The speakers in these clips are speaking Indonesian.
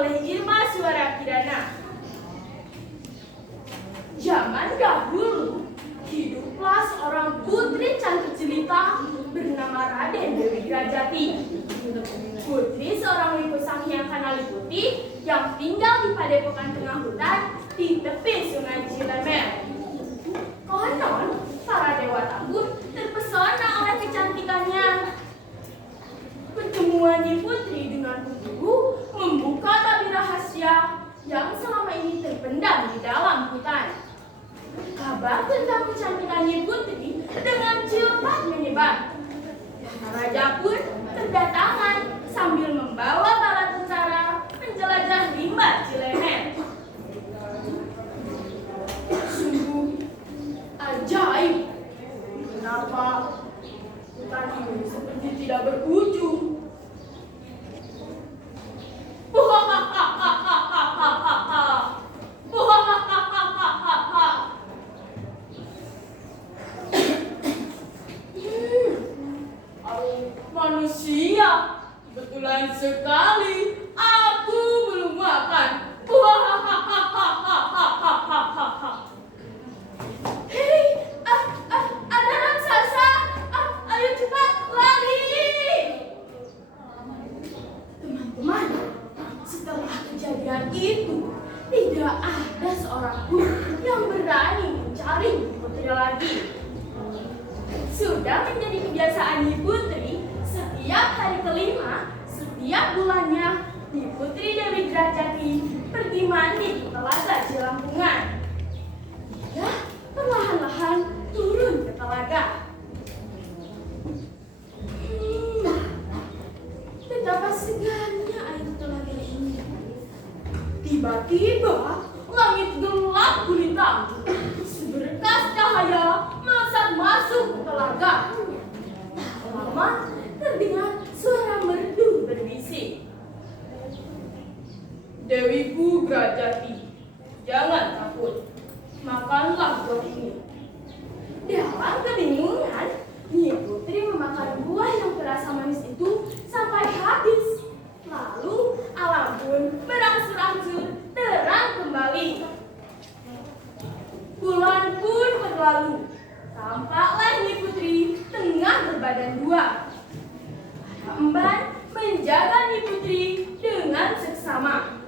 oleh Irma Suara Kirana. Zaman dahulu, hiduplah seorang putri cantik jelita bernama Raden Dewi Grajati. Putri seorang Lipu Sanghyang Kanaliputi yang tinggal di padepokan tengah hutan di tepi sungai Cilember. Konon, para dewata pun terpesona oleh kecantikannya. Pertemuan Nyi Putri dengan Guru membuka tabir rahasia yang selama ini terpendam di dalam hutan. Kabar tentang kecantikan Nyi Putri dengan cepat menyebar. Raja pun berdatangan sambil membawa bala tentara menjelajah rimba Cilemer. Sungguh ajaib. Kenapa hutan ini seperti tidak berujung? Manusia, kebetulan sekali aku belum makan. Hei, ada raksasa. Ayo cepat lari. Teman-teman, setelah kejadian itu, tidak ada seorang pun yang berani mencari Putri lagi. Sudah menjadi kebiasaan Nyi Putri, setiap hari kelima, setiap bulannya, Nyi Putri Dewi Grajati pergi mandi di telaga Cilampungan. Dia perlahan-lahan turun ke telaga. Betapa segarnya air telaga ini. Tiba-tiba, langit gelap gulita. Seberkas cahaya melesat masuk ke telaga. Tak lama, terdengar suara merdu berbisik. Dewiku Grajati, jangan takut. Makanlah buah ini. Dalam kebingungan, Nyi Putri memakan buah yang terasa manis itu sampai habis. Lalu alam pun berangsur-angsur terang kembali. Bulan pun berlalu. Tampaklah Nyi Putri tengah berbadan dua. Para emban menjaga Nyi Putri dengan seksama.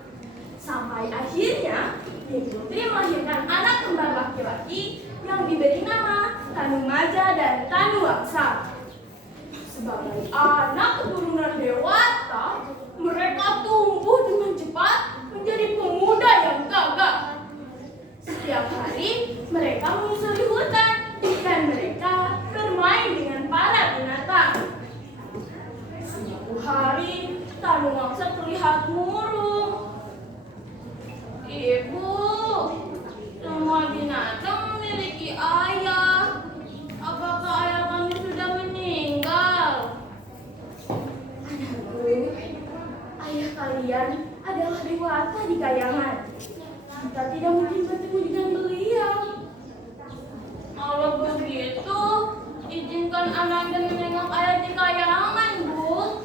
Sampai akhirnya Nyi Putri melahirkan anak kembar laki-laki yang diberi nama Tanu Maja dan Tanu Aksa. Sebagai anak keturunan dewata, mereka tumbuh dengan cepat menjadi pemuda yang gagah. Setiap hari mereka menyusuri hutan dan mereka bermain dengan para binatang. Suatu hari Tanu Aksa terlihat murung. Ibu, semua binatang memiliki ayah. Apakah ayah kami sudah meninggal? Anakku, ayah kalian adalah dewata di kayangan. Kita tidak mungkin bertemu dengan beliau. Kalau begitu, izinkan Ananda menengok ayah di kayangan, Bu.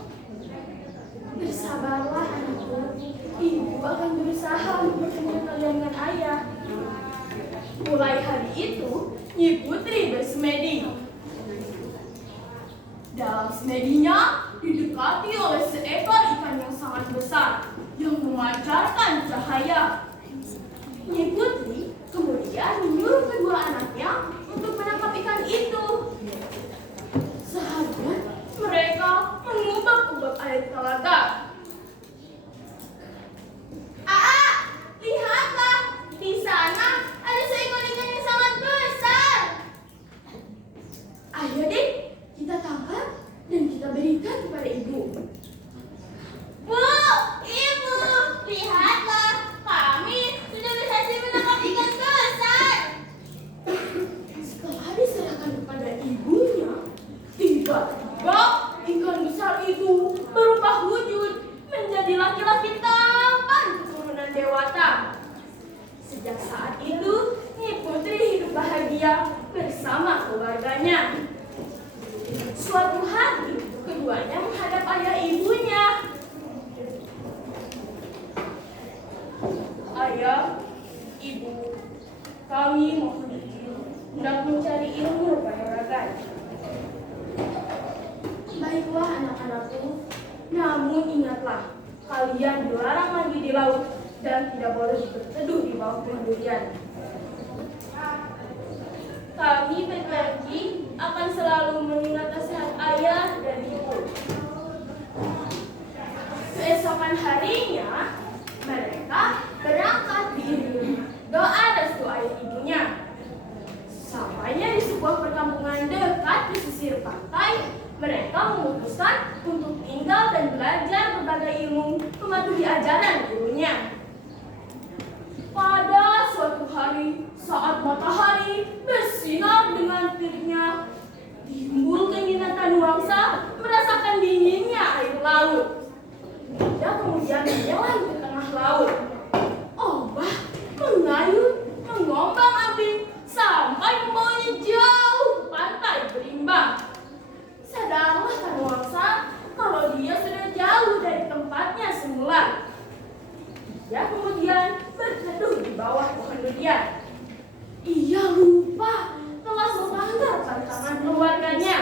Bersabarlah, anakku. Ibu akan berusaha mempertemukan kalian dengan ayah. Mulai hari itu, Nyi Putri bersemedi. Dalam semedinya, didekati oleh seekor ikan yang sangat besar yang memancarkan cahaya. Nyi Putri kemudian menyuruh kedua anaknya untuk menangkap ikan itu. Seharian mereka mengubah-ubah air telaga. Lihatlah, di sana ada seekor ikan yang sangat besar. Ayo deh, kita tangkap dan kita berikan kepada ibu. Bu, ibu, lihatlah, kami sudah berhasil menangkap ikan besar. Setelah diserahkan kepada ibunya, tiba-tiba ikan besar itu berubah wujud menjadi laki-laki tampan keturunan dewata. Sejak saat itu, Nyi Putri hidup bahagia bersama keluarganya. Suatu hari, keduanya menghadap ayah ibunya. Kami mohon izin hendak mencari ilmu kanuragan. Baiklah anak-anakku, namun ingatlah, kalian dilarang lagi di laut dan tidak boleh berteduh di bawah pohon durian. Kami berjanji akan selalu mengingat nasihat ayah dan ibu. Keesokan harinya, mereka berangkat diiringi doa restu ayah ibunya. Sampainya di sebuah perkampungan dekat pesisir pantai, mereka memutuskan untuk tinggal dan belajar berbagai ilmu mematuhi ajaran gurunya. Pada suatu hari, saat matahari bersinar dengan teriknya, timbul keinginan Tanuwangsa merasakan dinginnya air laut. Dia kemudian menyelam ke tengah laut. Ombak mengayun, mengombang-ambing sampai membawanya jauh ke pantai berimbang. Sadarlah Tanuwangsa kalau dia sudah jauh dari tempatnya semula. Dia kemudian berteduh di bawah pohon durian. Ia lupa telah melanggar pantangan keluarganya,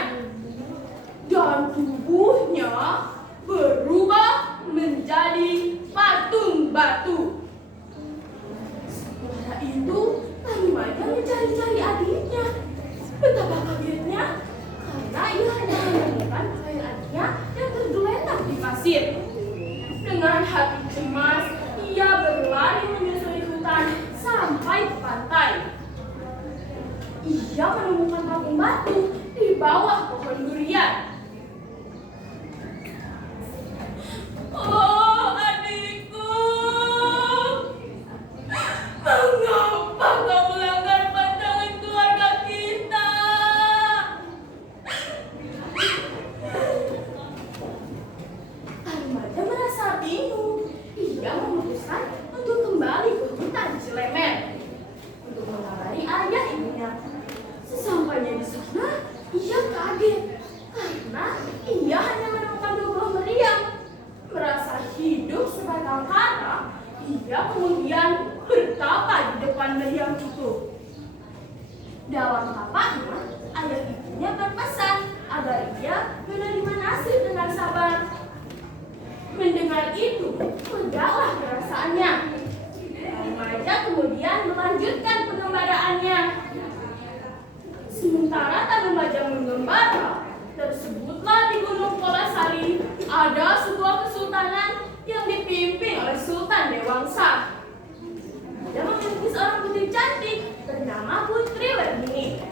dan tubuhnya berubah menjadi patung batu. Setelah itu, Tanumaja mencari-cari adiknya. Betapa kagetnya karena ia hanya menemukan pakaian adiknya yang tergeletak di pasir. Dengan hati cemas, ia berlari menyusuri hutan sampai ke pantai. Ia menemukan patung batu di bawah pohon durian. Oh, adikku, mengapa kau melanggar pantangan keluarga kita? Tanumaja merasa bingung. Ia memutuskan untuk kembali ke hutan Cilemer untuk mengabari ayah ibunya. Sesampainya di sana, ia kaget karena ia hanya menemukan dua buah meriam. Merasa hidup sebatang kara, ia kemudian bertapa di depan meriam itu. Dalam tapanya, ayah ibunya berpesan agar ia menerima nasib dengan sabar. Mendengar itu, legalah perasaannya. Tanumaja kemudian melanjutkan pengembaraannya. Sementara Tanumaja mengembara, tersebutlah di Gunung Polasari ada sebuah kesultanan yang dipimpin oleh Sultan Dewangsa. Dia memiliki seorang putri cantik bernama Putri Werdini.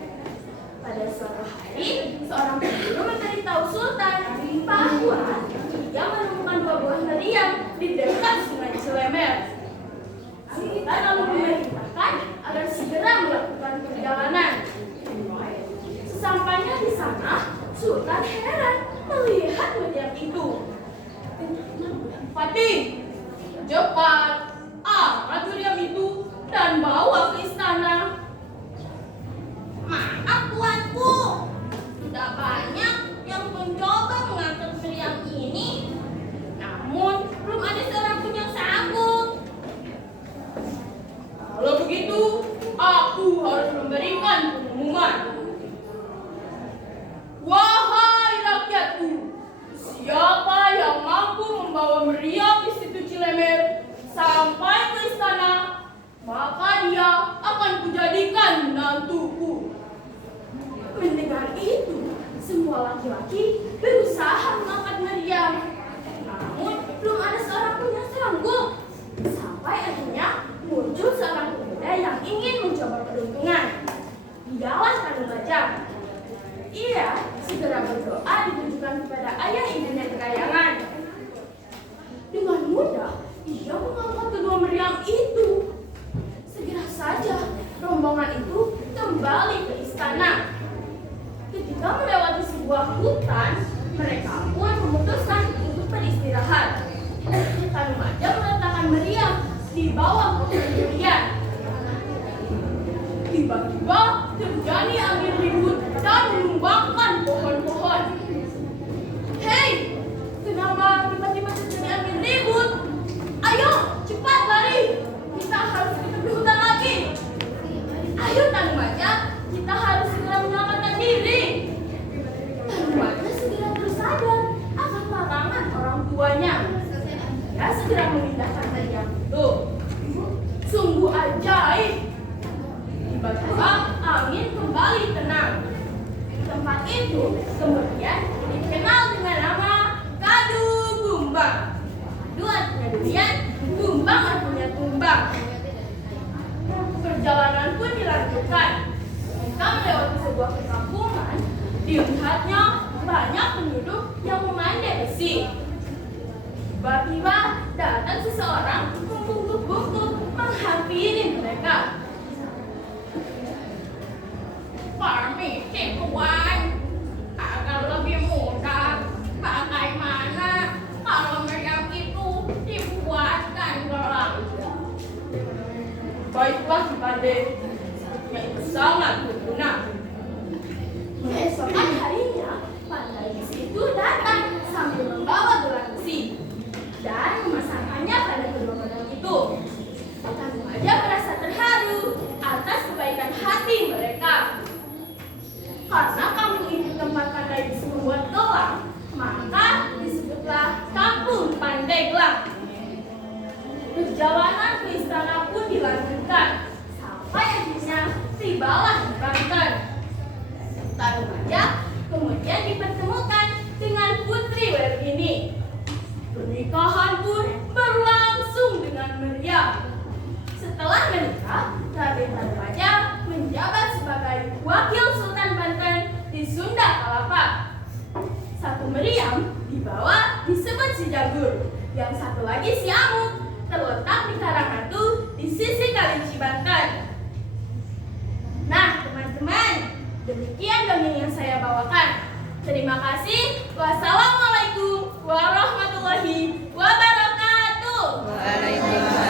Pada suatu hari, seorang pemburu memberitahu Sultan bahwa ia menemukan dua buah meriam di dekat Sungai Cilemer. Sultan lalu memerintahkan agar segera melakukan perjalanan. Sesampainya di sana, Sultan heran melihat meriam itu. Patih, cepat angkat meriam itu dan bawa ke istana. Maaf tuanku, sudah banyak yang mencoba mengangkat meriam ini, namun belum ada seorang pun yang sanggup. Kalau begitu, aku harus memberikan pengumuman. Wahai rakyatku, siapa yang mampu membawa meriam di situ Cilemer sampai ke istana, maka dia akan kujadikan menantuku. Mendengar itu, semua laki-laki berusaha mengangkat meriam, namun belum ada seorang pun yang sanggup. Sampai akhirnya muncul seorang pemuda yang ingin mencoba peruntungan. Dialah Tanumaja. Ia segera berdoa ditujukan kepada ayah ibunya di kayangan. Dengan mudah, ia mengangkat kedua meriam itu. Segera saja, rombongan itu kembali ke istana. Ketika melewati sebuah hutan, mereka pun memutuskan untuk beristirahat. Tanumaja meletakkan meriam di bawah pohon durian. Tiba-tiba terjadi angin ribut dan menumbangkan pohon-pohon. Hei, kenapa tiba-tiba terjadi angin ribut? Ayo, cepat lari. Kita harus hidup di hutan lagi. Perjalanan pun dilanjutkan. Mereka melewati sebuah perkampungan. Dilihatnya banyak penduduk yang memandai besi. Tiba-tiba datang seseorang membungkuk-bungkuk menghampiri mereka. Permisi tuan, agar lebih mudah, bagaimana kalau meriam itu dibuatkan gelang? Baiklah, Kipande, itu sangat berguna. Keesokan harinya, pandai besi itu datang sambil membawa gelang besi dan memasangkannya pada kedua pedang itu. Sang remaja merasa terharu atas kebaikan hati mereka. Karena kampung ini tempat pandai besi membuat gelang, maka disebutlah Kampung Pandeglang. Perjalanan ke istana pun dilanjutkan sampai akhirnya tibalah di Banten. Sang remaja kemudian dipertemukan dengan Putri Werkini. Pernikahan pun berlangsung dengan meriah. Setelah menikah, Raden Remaja menjabat sebagai Wakil Sultan Banten di Sunda Kelapa. Satu meriam di bawah disebut si Jagur, yang satu lagi si Amuk, terletak di Karanghatu di sisi Kalinci, Banten. Nah, teman-teman, demikian dongeng yang saya bawakan. Terima kasih. Wassalamualaikum warahmatullahi wabarakatuh.